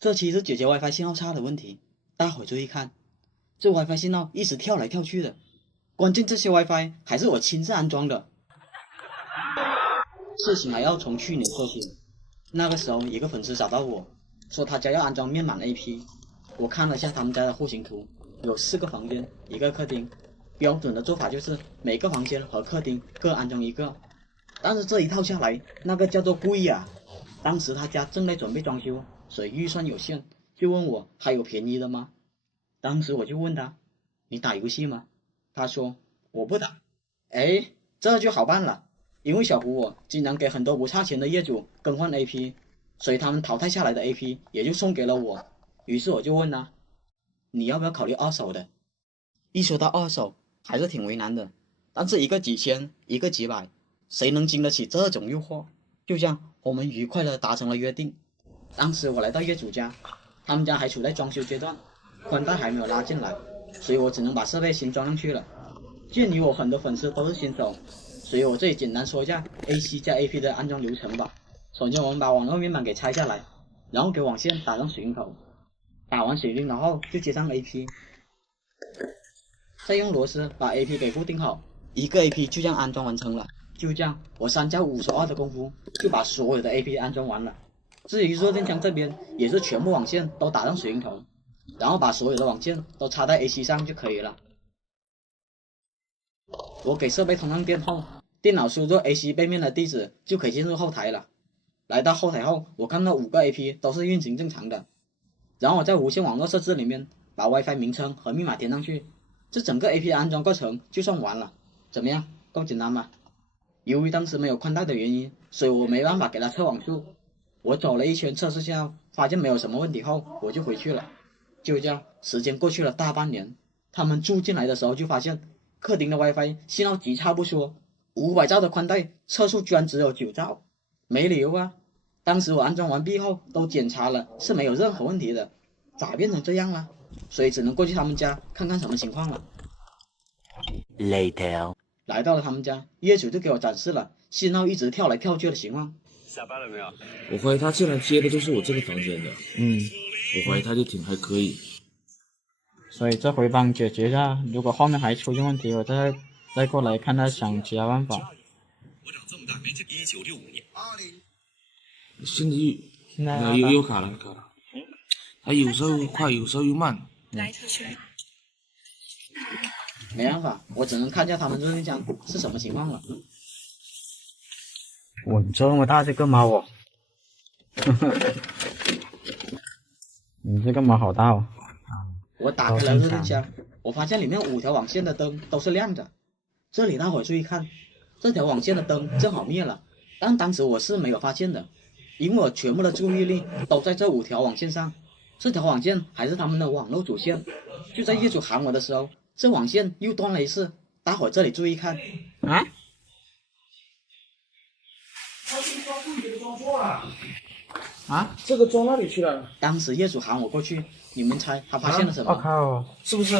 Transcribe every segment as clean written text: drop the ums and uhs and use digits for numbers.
这期是解决 WiFi 信号差的问题。大伙注意看，这 WiFi 信号一直跳来跳去的，关键这些 WiFi 还是我亲自安装的。事情还要从去年说起，那个时候一个粉丝找到我，说他家要安装面板 AP， 我看了下他们家的户型图，有4个房间，1个客厅，标准的做法就是每个房间和客厅各安装1个。但是这一套下来，那个叫做贵啊！当时他家正在准备装修，所以预算有限，就问我还有便宜的吗？当时我就问他，你打游戏吗？他说我不打。哎，这就好办了，因为小胡我经常给很多不差钱的业主更换 AP， 所以他们淘汰下来的 AP 也就送给了我。于是我就问他，你要不要考虑二手的？一说到二手，还是挺为难的，但是一个几千，一个几百，谁能经得起这种诱惑？就这样，我们愉快的达成了约定。当时我来到业主家，他们家还处在装修阶段，宽带还没有拉进来，所以我只能把设备新装上去了。鉴于我很多粉丝都是新手，所以我这里简单说一下 AC 加 AP 的安装流程吧。首先我们把网络面板给拆下来，然后给网线打上水龙头，打完水龙头后就接上 AP， 再用螺丝把 AP 给固定好，一个 AP 就这样安装完成了。就这样，我3加5手2的功夫就把所有的 AP 安装完了。至于热电枪这边，也是全部网线都打上水龙头，然后把所有的网线都插在 AC 上就可以了。我给设备通上电后，电脑输入 AC 背面的地址就可以进入后台了。来到后台后，我看到5个 AP 都是运行正常的，然后我在无线网络设置里面把 WiFi 名称和密码填上去，这整个 AP 安装过程就算完了。怎么样，够简单吧？由于当时没有宽带的原因，所以我没办法给他测网速。我走了一圈测试下，发现没有什么问题后，我就回去了。就这样，时间过去了大半年。他们住进来的时候就发现，客厅的 WiFi 信号极差不说，500兆的宽带测速居然只有9兆，没理由啊！当时我安装完毕后都检查了，是没有任何问题的，咋变成这样了？所以只能过去他们家看看什么情况了。Later， 来到了他们家，业主就给我展示了信号一直跳来跳去的情况。下班了没有？我怀疑他竟然接的就是我这个房间的，我怀疑他就挺还可以。所以这回帮解决一下，如果后面还出现问题，我再过来看他想其他办法。我长这么大没见1965年。现在又卡了。他有时候快，有时候又慢。来特区。没办法，我只能看一下他们热电枪是什么情况了。哇，你这么大这个猫哦，你这个猫好大哦。我打开了热电枪，我发现里面5条网线的灯都是亮着。这里大伙注意看，这条网线的灯正好灭了，但当时我是没有发现的，因为我全部的注意力都在这5条网线上。这条网线还是他们的网络主线，就在业主喊我的时候，这网线又断了一次。大伙这里注意看啊！啊，这个装哪里去了？当时业主喊我过去，你们猜他发现了什么？我靠，是不是？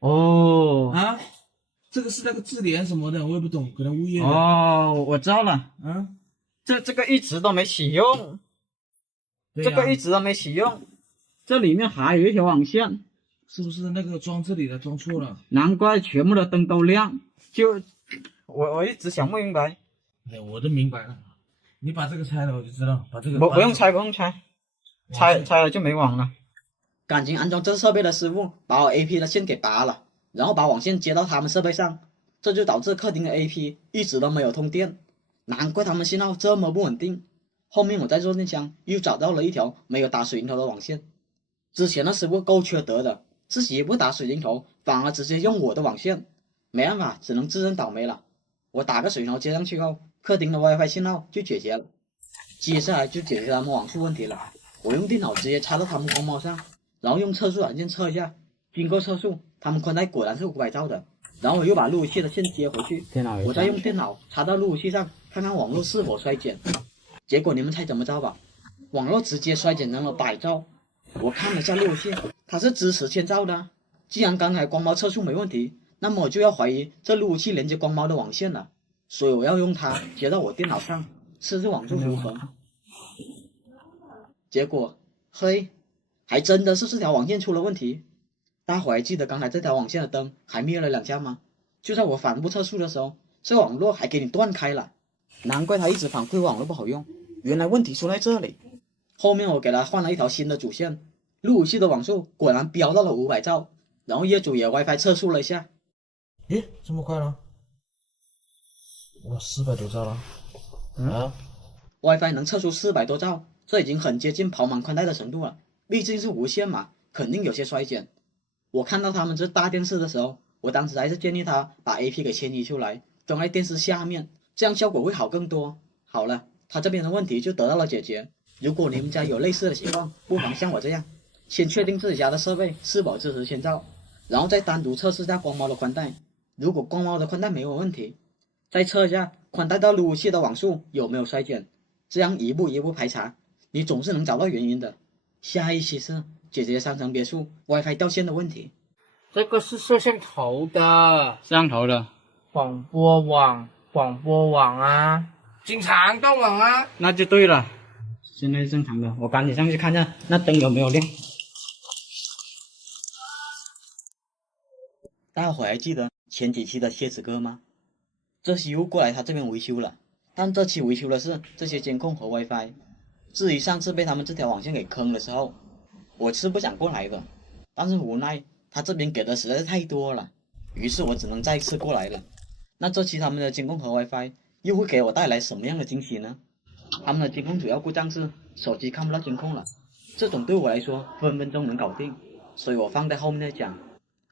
哦啊，这个是那个字典什么的，我也不懂，可能物业的。哦，我知道了，这个一直都没启用，这个一直都没启用，这里面还有一条网线，是不是那个装这里的装错了？难怪全部的灯都亮，就我一直想不明白。哎，我都明白了，你把这个拆了我就知道，把这个不用拆，拆了就没网了。赶紧安装这设备的师傅把我 AP 的线给拔了，然后把网线接到他们设备上，这就导致客厅的 AP 一直都没有通电，难怪他们信号这么不稳定。后面我在热电枪又找到了一条没有打水龙头的网线，之前的师傅够缺德的，自己也不打水龙头，反而直接用我的网线，没办法，只能自认倒霉了。我打个水龙头接上去后，客厅的 WiFi 信号就解决了，接下来就解决他们网速问题了。我用电脑直接插到他们光猫上，然后用测速软件测一下，经过测速，他们宽带果然是500兆的。然后我又把路由器的线接回去，我再用电脑插到路由器上，看看网络是否衰减。结果你们猜怎么着吧？网络直接衰减成了100兆。我看了下路由器，它是支持1000兆的。既然刚才光猫测速没问题，那么我就要怀疑这路由器连接光猫的网线了，所以我要用它接到我电脑上，试试网速如何。结果嘿，还真的是这条网线出了问题。大伙还记得刚才这条网线的灯还灭了2下吗？就在我反复测速的时候，这网络还给你断开了，难怪它一直反馈网络不好用，原来问题出在这里。后面我给它换了一条新的主线，路由器的网速果然飙到了500兆，然后业主也 WiFi 测速了一下，咦，这么快了？哇，400多兆了。啊 WiFi 能测出400多兆，这已经很接近跑满宽带的程度了。毕竟是无线嘛，肯定有些衰减。我看到他们这大电视的时候，我当时还是建议他把 AP 给迁移出来，装在电视下面，这样效果会好更多。好了，他这边的问题就得到了解决。如果你们家有类似的情况，不妨像我这样，先确定自己家的设备是否支持千兆，然后再单独测试下光猫的宽带。如果光猫的宽带没有问题，再测一下宽带到路由器的网速有没有衰减，这样一步一步排查，你总是能找到原因的。下一期是解决3层别墅 WiFi 掉线的问题。这个是摄像头的，摄像头的广播网啊，经常断网啊。那就对了，现在是正常的。我赶紧上去看一下那灯有没有亮。大伙还记得前几期的蝎子哥吗？这期又过来他这边维修了，但这期维修的是这些监控和 WiFi。至于上次被他们这条网线给坑的时候，我是不想过来的，但是无奈他这边给的实在是太多了，于是我只能再次过来了。那这期他们的监控和 WiFi 又会给我带来什么样的惊喜呢？他们的监控主要故障是手机看不到监控了，这种对我来说分分钟能搞定，所以我放在后面再讲。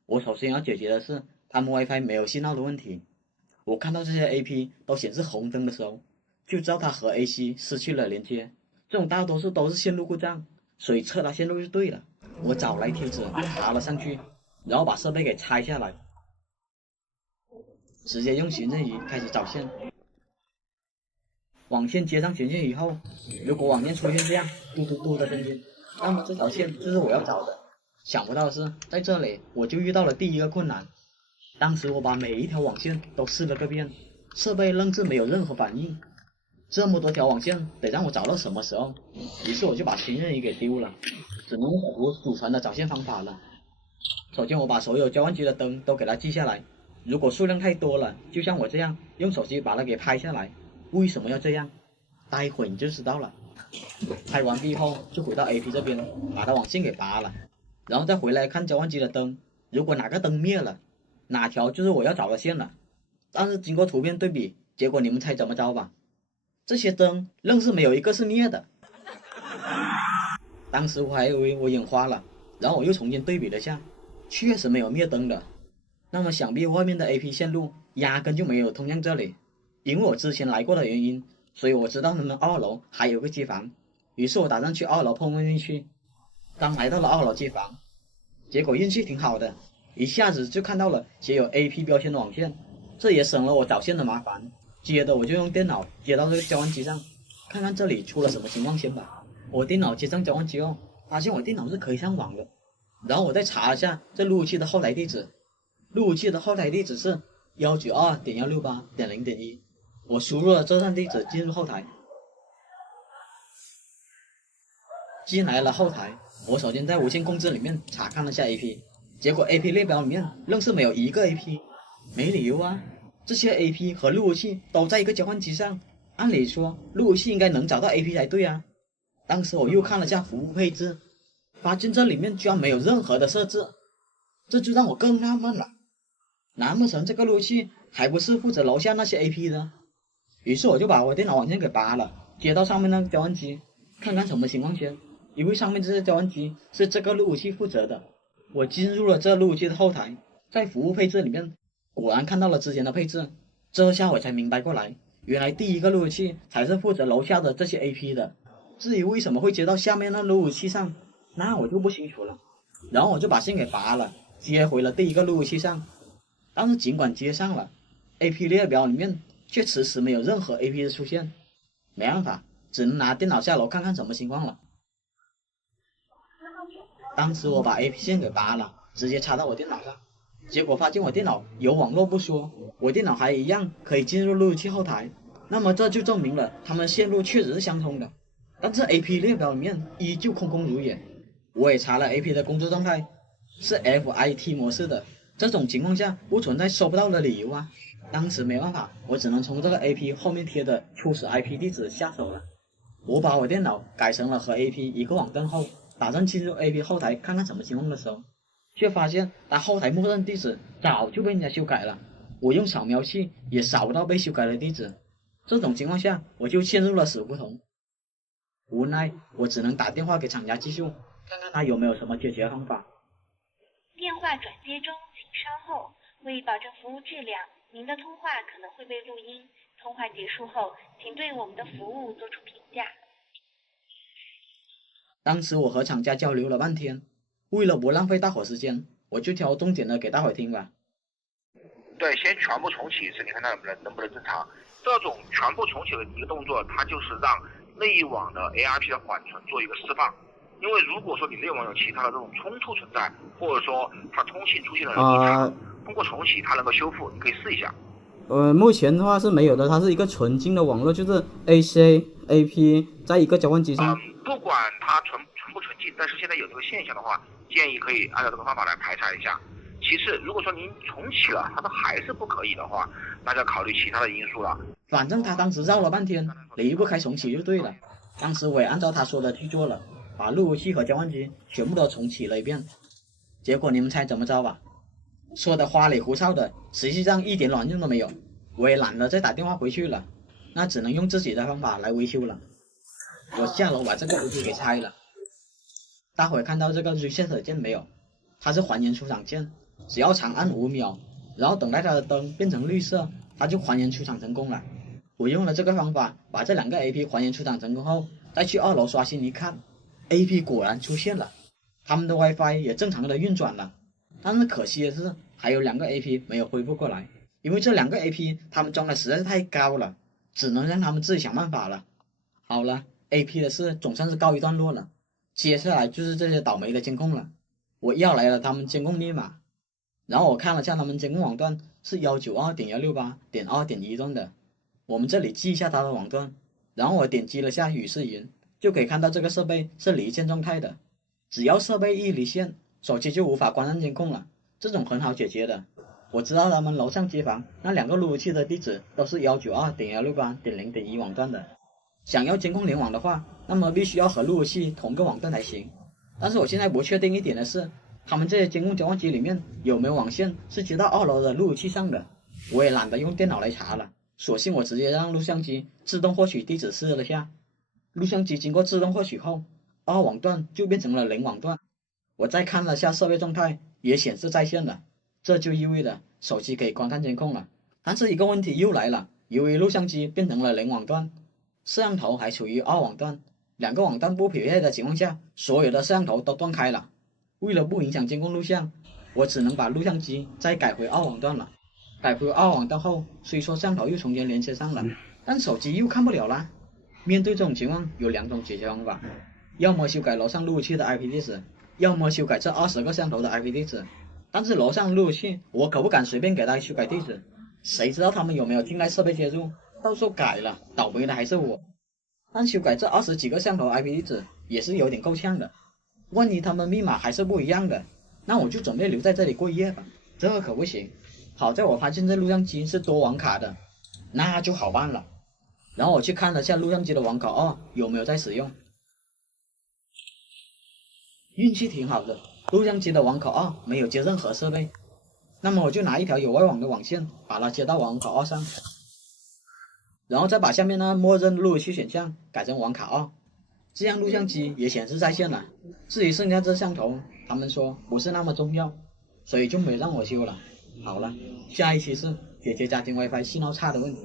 我首先要解决的是他们 WiFi 没有信号的问题。我看到这些 AP 都显示红灯的时候，就知道它和 AC 失去了连接，这种大多数都是线路故障，所以测它线路就对了。我找来贴纸爬了上去，然后把设备给拆下来，直接用寻线仪开始找线。网线接上寻线以后，如果网线出现这样嘟嘟嘟的声音，那么这条线就是我要找的。想不到的是，在这里我就遇到了第一个困难。当时我把每一条网线都试了个遍，设备愣是没有任何反应。这么多条网线得让我找到什么时候？于是我就把寻线仪给丢了，只能用我祖传的找线方法了。首先我把所有交换机的灯都给它记下来，如果数量太多了，就像我这样用手机把它给拍下来。为什么要这样？待会你就知道了。拍完毕后就回到 AP 这边，把它网线给拔了，然后再回来看交换机的灯，如果哪个灯灭了，哪条就是我要找的线了。但是经过图片对比，结果你们猜怎么着吧？这些灯愣是没有一个是灭的。当时我还以为我眼花了，然后我又重新对比了下，确实没有灭灯的。那么想必外面的 AP 线路压根就没有通向这里。因为我之前来过的原因，所以我知道他们2楼还有个机房，于是我打算去2楼碰碰运气。刚来到了2楼机房，结果运气挺好的，一下子就看到了写有 AP 标签的网线，这也省了我找线的麻烦。接着我就用电脑接到这个交换机上，看看这里出了什么情况先吧。我电脑接上交换机后，发现我电脑是可以上网的，然后我再查一下这路由器的后台地址，路由器的后台地址是192.168.0.1，我输入了这段地址进入后台。进来了后台，我首先在无线控制里面查看了下 AP， 结果 AP 列表里面愣是没有一个 AP， 没理由啊，这些 AP 和路由器都在一个交换机上，按理说路由器应该能找到 AP 才对啊。当时我又看了下服务配置，发现这里面居然没有任何的设置，这就让我更纳闷了，难不成这个路由器还不是负责楼下那些 AP 的？于是我就把我电脑网线给拔了，接到上面那个交换机，看看什么情况先。因为上面这些交换机是这个路由器负责的，我进入了这路由器的后台，在服务配置里面果然看到了之前的配置，这下我才明白过来，原来第一个路由器才是负责楼下的这些 AP 的。至于为什么会接到下面那路由器上，那我就不清楚了。然后我就把线给拔了，接回了第一个路由器上，但是尽管接上了 AP 列表里面却迟迟没有任何 AP 的出现，没办法，只能拿电脑下楼看看什么情况了。当时我把 AP 线给拔了，直接插到我电脑上，结果发现我电脑有网络不说，我电脑还一样可以进入路由器后台，那么这就证明了他们线路确实是相通的。但是 AP 列表里面依旧空空如也。我也查了 AP 的工作状态，是 FIT 模式的，这种情况下不存在收不到的理由啊。当时没办法，我只能从这个 AP 后面贴的初始 IP 地址下手了。我把我电脑改成了和 AP 一个网段后，打算进入 AP 后台看看什么情况的时候，却发现它后台默认地址早就被人家修改了，我用扫描器也扫不到被修改的地址。这种情况下，我就陷入了死胡同。无奈，我只能打电话给厂家技术，看看他有没有什么解决方法。电话转接中，请稍后。为保证服务质量，您的通话可能会被录音。通话结束后，请对我们的服务做出评价。当时我和厂家交流了半天，为了不浪费大伙时间，我就挑重点的给大伙听吧。对，先全部重启一次，你看它能不能正常。这种全部重启的一个动作，它就是让内网的 ARP 的缓存做一个释放。因为如果说你内网有其他的这种冲突存在，或者说它通信出现了异常，通过重启它能够修复，你可以试一下。目前的话是没有的，它是一个纯净的网络，就是 AC、AP 在一个交换机上。不管它纯不纯净，但是现在有这个现象的话，建议可以按照这个方法来排查一下。其次，如果说您重启了，它都还是不可以的话，那就要考虑其他的因素了。反正他当时绕了半天，离不开重启就对了。当时我也按照他说的去做了，把路由器和交换机全部都重启了一遍。结果你们猜怎么着吧？说的花里胡哨的，实际上一点卵用都没有。我也懒得再打电话回去了，那只能用自己的方法来维修了。我下楼把这个 AP 给拆了。大伙看到这个 reset 键没有？它是还原出厂键，只要长按5秒，然后等待它的灯变成绿色，它就还原出厂成功了。我用了这个方法，把这2个 AP 还原出厂成功后，再去2楼刷新一看 ，AP 果然出现了，他们的 WiFi 也正常的运转了。但是可惜的是，还有2个 AP 没有恢复过来，因为这2个 AP 他们装的实在是太高了，只能让他们自己想办法了。好了 ，AP 的事总算是告一段落了，接下来就是这些倒霉的监控了。我要来了他们监控密码，然后我看了下他们监控网段是 192.168.2.1 段的，我们这里记一下它的网段，然后我点击了下与世云，就可以看到这个设备是离线状态的，只要设备一离线，手机就无法关上监控了，这种很好解决的。我知道他们楼上街坊那2个路由器的地址都是 192.168.0.1 网段的，想要监控联网的话，那么必须要和路由器同个网段才行。但是我现在不确定一点的是，他们这些监控交换机里面有没有网线是接到2楼的路由器上的，我也懒得用电脑来查了，索性我直接让录像机自动获取地址试了下。录像机经过自动获取后，2网段就变成了0网段。我再看了下设备状态，也显示在线了，这就意味着手机可以观看监控了。但是一个问题又来了，由于录像机变成了0网段，摄像头还处于2网段，2个网段不匹配的情况下，所有的摄像头都断开了。为了不影响监控录像，我只能把录像机再改回2网段了。改回2网段后，虽说摄像头又重新连接上了，但手机又看不了了。面对这种情况，有2种解决方法，要么修改楼上路由器的 IP 地址，要么修改这20个摄像头的 IP 地址。但是楼上路由器我可不敢随便给他修改地址，谁知道他们有没有进来设备接入，到时候改了，倒霉的还是我。但修改这20几个摄像头 IP 地址也是有点够呛的，万一他们密码还是不一样的，那我就准备留在这里过夜吧，这可不行。好在我发现这录像机是多网卡的，那就好办了。然后我去看了下录像机的网卡2有没有在使用，运气挺好的，录像机的网卡2没有接任何设备。那么我就拿一条有外网的网线把它接到网卡2上，然后再把下面那默认路由器选项改成网卡2，这样录像机也显示在线了。至于剩下这摄像头，他们说不是那么重要，所以就没让我修了。好了，下一期是解决家庭 WiFi 信号差的问题。